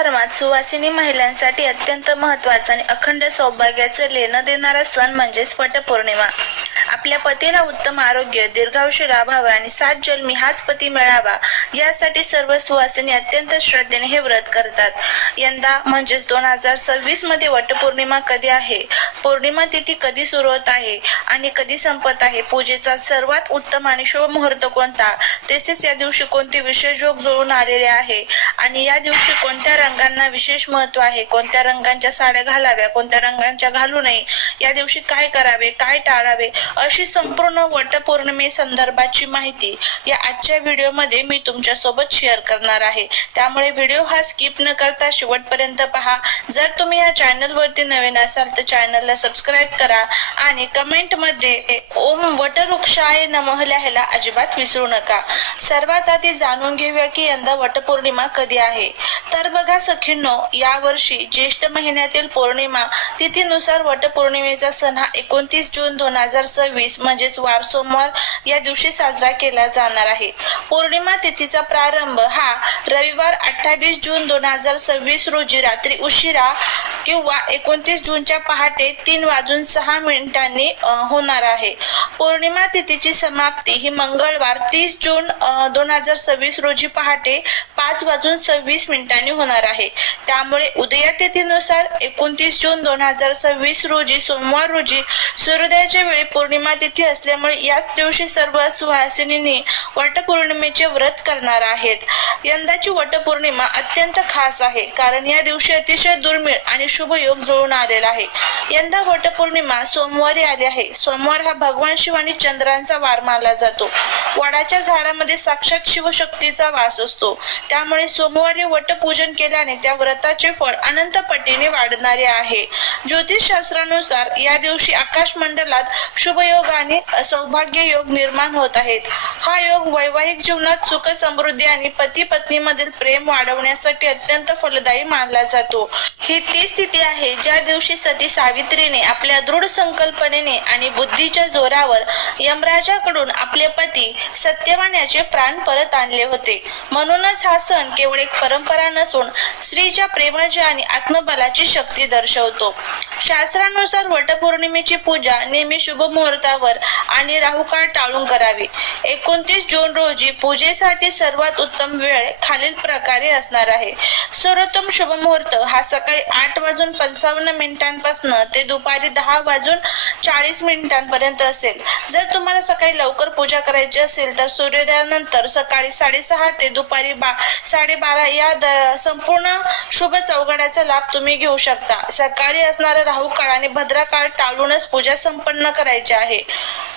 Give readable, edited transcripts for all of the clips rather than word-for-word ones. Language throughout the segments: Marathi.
धर्मात सुवासिनी महिलांसाठी अत्यंत महत्त्वाचा आणि अखंड सौभाग्याचं लेणं देणारा सण म्हणजेच वटपौर्णिमा. आपल्या पतीला उत्तम आरोग्य, दीर्घायुष्य लाभावे आणि 7 जन्मी हाच पती मिळावा यासाठी सर्व सुवासिनी अत्यंत श्रद्धेने हे व्रत करतात. यंदा म्हणजेच 2026 मध्ये वटपौर्णिमा कधी आहे, पौर्णिमा तिथी कधी सुरू होत आहे आणि कधी संपत आहे, पूजेचा सर्वात उत्तम आणि शुभ मुहूर्त कोणता, तसेच या दिवशी कोणते विशेष योग जुळून आलेले आहे आणि या दिवशी कोणत्या रंगांना विशेष महत्त्व आहे, कोणत्या रंगांच्या साड्या घालाव्या, कोणत्या रंगांच्या घालू नये, या दिवशी काय करावे, काय टाळावे, अशी संपूर्ण वटपौर्णिमे संदर्भाची माहिती या आजच्या व्हिडिओमध्ये मी तुमच्या सोबत शेअर करणार आहे. त्यामुळे व्हिडिओ हा स्किप न करता शेवटपर्यंत पहा. जर तुम्ही या चॅनल वरती नवीन असाल तर चॅनलला सबस्क्राईब करा आणि कमेंट मध्ये ओम वटवृक्षाय नमः लिहायला अजिबात विसरू नका. सर्वात आधी जाणून घेऊया की यंदा वटपौर्णिमा कधी आहे. तर बघा सखींनो, या वर्षी ज्येष्ठ महिन्यातील पौर्णिमा तिथीनुसार वटपौर्णिमेचा सण हा 29 जून 2026 म्हणजेच वार सोमवार या दिवशी साजरा केला जाणार आहे. पौर्णिमा तिथीचा प्रारंभ हा रविवार 28 जून 2026 रोजी रात्री उशिरा किंवा 29 जूनच्या पहाटे 3:06 होणार आहे. पौर्णिमा तिथीची समाप्ती ही मंगळवार 30 जून 2026 रोजी पहाटे 5:26 होणार आहे. त्यामुळे उदया तिथीनुसार 29 जून 2026 रोजी सोमवार रोजी सूर्योदयाच्या वेळी पौर्णिमा तिथी असल्यामुळे याच दिवशी सर्व सुहासिनींनी वटपौर्णिमेचे व्रत करणार आहेत. यंदाची वटपौर्णिमा अत्यंत खास आहे कारण या दिवशी अतिशय दुर्मिळ आणि शुभ योग जुळून आलेला आहे. यंदा वटपौर्णिमा सोमवारी आली आहे. सोमवार हा भगवान शिव आणि चंद्रांचा वार मानला जातो. वडाच्या झाडामध्ये साक्षात शिवशक्तीचा वास असतो. त्यामुळे सोमवारी वटपूजन केल्याने त्या व्रताचे फळ अनंत पटीने वाढणारे आहे. ज्योतिषशास्त्रानुसार या दिवशी आकाश मंडलात शुभ योग आणि सौभाग्य योग निर्माण होत आहेत. हा योग वैवाहिक जीवनात सुख समृद्धी आणि पती पत्नी मधील प्रेम वाढवण्यासाठी अत्यंत फलदायी मानला जातो. ही ती स्थिती आहे ज्या दिवशी सती सावित्रीने आपल्या दृढ संकल्पनेने आणि बुद्धीच्या जोरावर यमराजाकडून आपले पती सत्यवान याचे प्राण परत आणले होते. म्हणूनच हा सण केवळ एक परंपरा नसून स्त्रीच्या प्रेमाची आणि आत्मबलाची शक्ती दर्शवतो. शास्त्रानुसार वटपौर्णिमेची पूजा नेहमी शुभ मुहूर्तावर आणि राहुकाळ टाळून करावी. 29 जून रोजी पूजेसाठी सर्वात उत्तम वेळ खालील प्रकारे असणार आहे. सर्वोत्तम शुभ मुहूर्त हा सकाळी 8:55 पासून ते दुपारी 10:40 पर्यंत असेल. जर तुम्हाला सकाळी लवकर पूजा करायची असेल तर सूर्योदयानंतर सकाळी 6:30 ते दुपारी 12:30 या संपूर्ण शुभ चौघड्याचा लाभ तुम्ही घेऊ शकता. सकाळी असणारा राहुकाळ आणि भद्रकाळ टाळूनच पूजा संपन्न करायची आहे.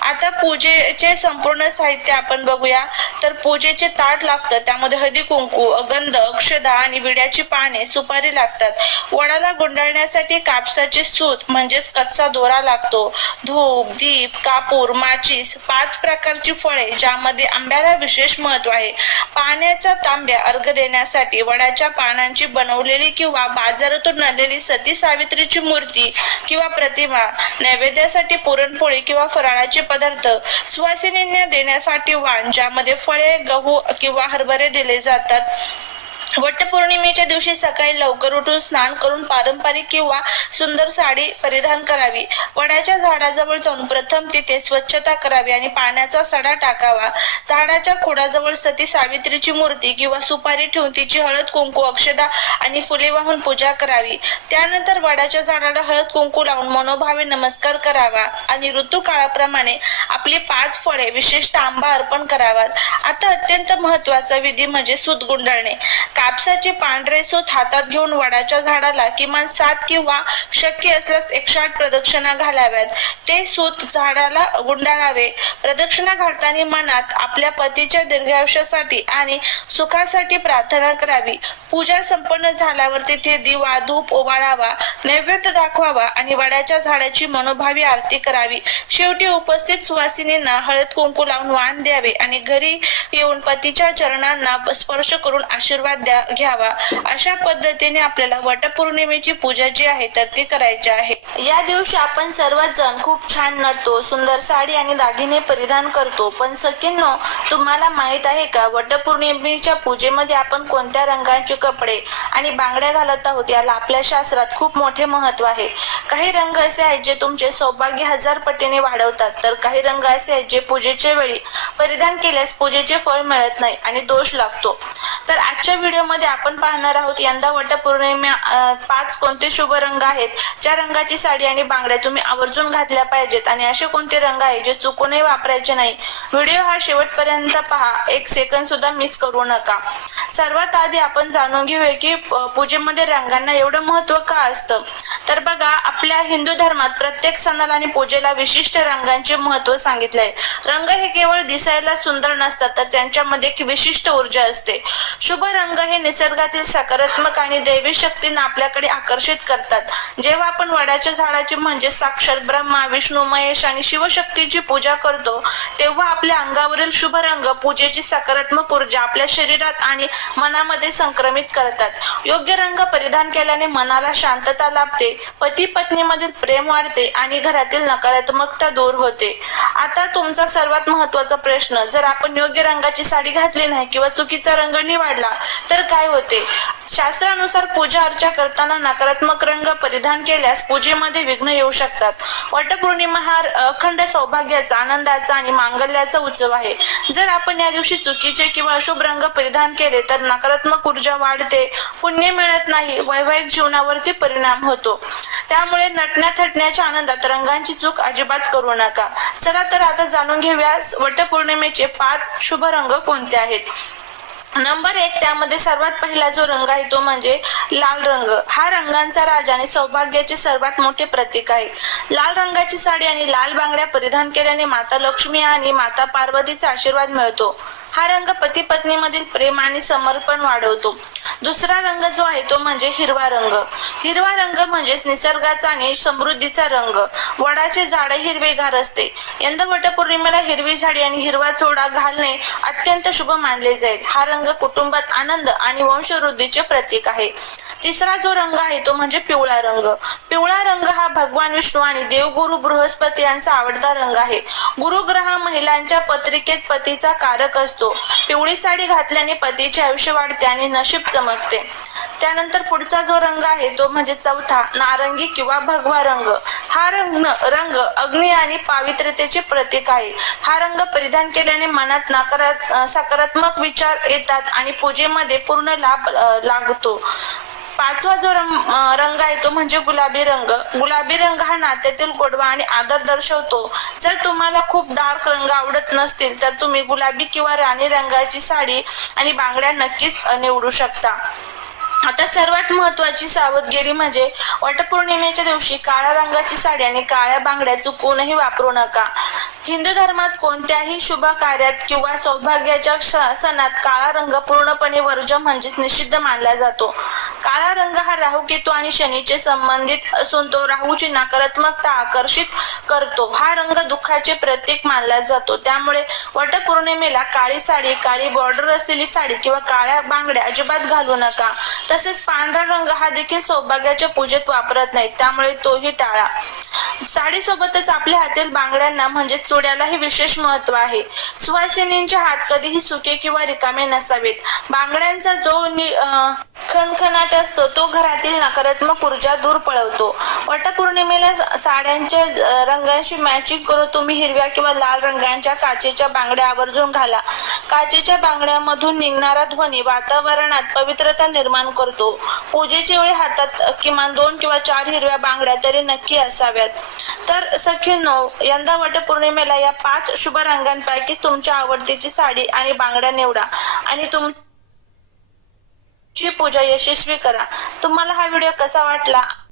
आता पूजेचे संपूर्ण साहित्य आपण बघूया. तर पूजेचे ताट लागतं. त्यामध्ये हळदी कुंकू, गंध, अक्षदा आणि विड्याची पाने, सुपारी लागतात. वडाला गुंडाळण्यासाठी कापसाचे सूत म्हणजेच कच्चा दोरा लागतो. धूप, दीप, कापूर, माचीस, 5 प्रकारची फळे ज्यामध्ये आंब्याला विशेष महत्व आहे. पाण्याचा तांब्या अर्घ देण्यासाठी वडाच्या पानांची बनवलेली किंवा बाजारातून आणलेली सती सावित्रीची मूर्ती किंवा प्रतिमा, नैवेद्यासाठी पुरणपोळी किंवा फराळाचे पदार्थ, सुवासिनींना देण्यासाठी वाण ज्यामध्ये फळे, गहू किंवा हरभरे दिले जातात. वटपौर्णिमेच्या दिवशी सकाळी लवकर उठून स्नान करून पारंपरिक किंवा सुंदर साडी परिधान करावी. वडाच्या झाडाजवळ जाऊन प्रथम तिथे स्वच्छता करावी आणि पाण्याचा सडा टाकावा. झाडाच्या खोडाजवळ सती सावित्रीची मूर्ती किंवा सुपारी ठेवून तिची हळद कुंकू, अक्षदा आणि फुले वाहून पूजा करावी. त्यानंतर वडाच्या झाडाला हळद कुंकू लावून मनोभावे नमस्कार करावा आणि ऋतुकाळाप्रमाणे आपली 5 फळे विशेषतः आंबा अर्पण करावात. आता अत्यंत महत्वाचा विधी म्हणजे सूत गुंडाळणे. कापसाचे पांढरे सूत हातात घेऊन वडाच्या झाडाला किमान 7 किंवा शक्य असल्यास 108 प्रदक्षिणा घालाव्यात. ते सूत झाडाला गुंडाळावे. प्रदक्षिणा घालताना मनात आपल्या पतीच्या दीर्घायुष्यासाठी आणि सुखासाठी प्रार्थना करावी. पूजा संपन्न झाल्यावर तिथे दिवा, धूप ओवाळावा, नैवेद्य दाखवावा आणि वडाच्या झाडाची मनोभावी आरती करावी. शेवटी उपस्थित सुवासिनींना हळद कुंकू लावून वाण द्यावे आणि घरी येऊन पतीच्या चरणांना स्पर्श करून आशीर्वाद द्यावे. घ्यावा. अशा पद्धतीने आपल्याला वटपौर्णिमेची पूजा जी आहे तर ती करायची आहे. या दिवशी आपण सर्वच जण खूप छान नटतो, सुंदर साडी आणि दागिने परिधान करतो. पण सखींनो, तुम्हाला माहित आहे का वटपौर्णिमेच्या पूजेमध्ये आपण कोणत्या रंगाचे कपडे आणि बांगड्या घालत आहोत याला आपल्या शास्त्रात खूप मोठे महत्त्व आहे. काही रंग असे आहेत जे तुमचे सौभाग्य 1000 पटीने वाढवतात, तर काही रंग असे आहेत जे पूजेच्या वेळी परिधान केल्यास पूजेचे फळ मिळत नाही आणि दोष लागतो. तर आजच्या व्हिडिओमध्ये आपण पाहणार आहोत यंदा वटपौर्णिमा 5 कोणते शुभ रंग आहेत, ज्या रंगाची साडी आणि बांगड्या तुम्ही आवर्जून घातल्या पाहिजेत आणि असे कोणते रंग आहेत जे चुकूनही वापरायचे नाही. व्हिडिओ हा शेवटपर्यंत पहा, 1 सेकंद सुद्धा मिस करू नका. सर्वात आधी आपण जाणून घेऊया की पूजेमध्ये रंगांना एवढं महत्त्व का असतं. तर बघा, आपल्या हिंदू धर्मात प्रत्येक सणाला आणि पूजेला विशिष्ट रंगांचे महत्त्व सांगितले. रंग हे केवळ दिसायला सुंदर नसतात, तर त्यांच्यामध्ये एक विशिष्ट ऊर्जा असते. शुभ रंग हे निसर्गातील सकारात्मक आणि दैवी शक्तींना आपल्याकडे आकर्षित करतात. जेव्हा आपण वडाच्या झाडाची म्हणजे साक्षात ब्रह्मा, विष्णू, महेश आणि शिवशक्तीची पूजा करतो, तेव्हा आपल्या अंगावरील शुभ रंग पूजेची सकारात्मक ऊर्जा आपल्या शरीरात आणि मनामध्ये संक्रमित करतात. योग्य रंग परिधान केल्याने मनाला शांतता लाभते, पती पत्नीमधील प्रेम वाढते आणि घरातील नकारात्मकता दूर होते. आता तुमचा सर्वात महत्त्वाचा प्रश्न, जर आपण योग्य रंगाची साडी घातली नाही किंवा चुकीचा रंग निवडला तर काय होते. शास्त्रानुसार पूजा अर्चा करताना नकारात्मक रंग परिधान केल्यास पूजेमध्ये विघ्न येऊ शकतात. वटपौर्णिमा हा अखंड सौभाग्याचा, आनंदाचा आणि मांगल्याचा उत्सव आहे. जर आपण या दिवशी चुकीचे किंवा अशुभ रंग परिधान केले तर नकारात्मक ऊर्जा वाढते, पुण्य मिळत नाही, वैवाहिक जीवनावरती परिणाम होतो. त्यामुळे नटण्या थटण्याच्या आनंदात रंगांची चूक अजिबात करू नका. चला तर आता जाणून घेऊया वटपौर्णिमेचे 5 शुभ रंग कोणते आहेत. नंबर 1, त्यामध्ये सर्वात पहिला जो रंग आहे तो म्हणजे लाल रंग. हा रंगांचा राजा आणि सौभाग्याचे सर्वात मोठे प्रतीक आहे. लाल रंगाची साडी आणि लाल बांगड्या परिधान केल्याने माता लक्ष्मी आणि माता पार्वतीचा आशीर्वाद मिळतो. हा रंग पती पत्नीमधील प्रेम आणि समर्पण वाढवतो. दुसरा रंग जो आहे तो म्हणजे हिरवा रंग. हिरवा रंग म्हणजे निसर्गाचा आणि समृद्धीचा रंग. वडाचे झाड हिरवेगार असते. यंदा वटपौर्णिमेला हिरवी साडी आणि हिरवा चोळा घालणे अत्यंत शुभ मानले जाईल. हा रंग कुटुंबात आनंद आणि वंशवृद्धीचे प्रतीक आहे. तिसरा जो रंग आहे तो म्हणजे पिवळा रंग. पिवळा रंग हा भगवान विष्णू आणि देवगुरु बृहस्पती यांचा आवडता रंग आहे. गुरुग्रह हा महिलांच्या पत्रिकेत पतीचा कारक असतो. पिवळी साडी घातल्याने पतीचे आयुष्य वाढते आणि नशीब चमकते. त्यानंतर पुढचा जो रंग आहे तो म्हणजे चौथा, नारंगी किंवा भगवा रंग. हा रंग अग्नी आणि पावित्र्यतेचे प्रतीक आहे. हा रंग परिधान केल्याने मनात सकारात्मक विचार येतात आणि पूजेमध्ये पूर्ण लाभ लागतो. पाचवा जो रंग आहे तो म्हणजे गुलाबी रंग. गुलाबी रंग हा नात्यातील गोडवा आणि आदर दर्शवतो. जर तुम्हाला खूप डार्क रंग आवडत नसतील तर तुम्ही गुलाबी किंवा राणी रंगाची साडी आणि बांगड्या नक्कीच निवडू शकता. आता सर्वात महत्वाची सावधगिरी म्हणजे वटपौर्णिमेच्या दिवशी काळ्या रंगाची साडी आणि काळ्या बांगड्या चुकूनही वापरू नका. हिंदू धर्मात कोणत्याही शुभ कार्यात किंवा सौभाग्याच्या सणात काळा रंग पूर्णपणे वर्ज्य म्हणजेच निषिद्ध मानला जातो. काळा रंग हा राहू केतू आणि शनीचे संबंधित असून तो राहूची नकारात्मकता आकर्षित करतो. हा रंग दुःखाचे प्रतीक मानला जातो. त्यामुळे वटपौर्णिमेला काळी साडी, काळी बॉर्डर असलेली साडी किंवा काळ्या बांगड्या अजिबात घालू नका. तसेच पांढरा रंग हा देखील सौभाग्याच्या पूजेत वापरत नाही, त्यामुळे तोही टाळा. साडी सोबतच आपल्या हातील बांगड्यांना म्हणजे चोळ्यालाही विशेष महत्व आहे. सुवासिनींचे हात कधीही सुके किंवा रिकामे नसावेत. बांगड्यांचा जो खणखणाट असतो तो घरातील नकारात्मक ऊर्जा दूर पळवतो. वटपौर्णिमेला साड्यांच्या रंगांशी मॅचिंग करून तुम्ही हिरव्या किंवा लाल रंगांच्या काचेच्या बांगड्या आवर्जून घाला. काचेच्या बांगड्यामधून निघणारा ध्वनी वातावरणात पवित्रता निर्माण करतो. पूजेच्या वेळी हातात किमान 2 किंवा 4 हिरव्या बांगड्या तरी नक्की असाव्यात. तर सखींनो, यंदा वटपौर्णिमेला या 5 शुभ रंगांपैकी तुमच्या आवडतीची साडी आणि बांगड्या निवडा आणि तुमची पूजा यशस्वी करा. तुम्हाला हा व्हिडिओ कसा वाटला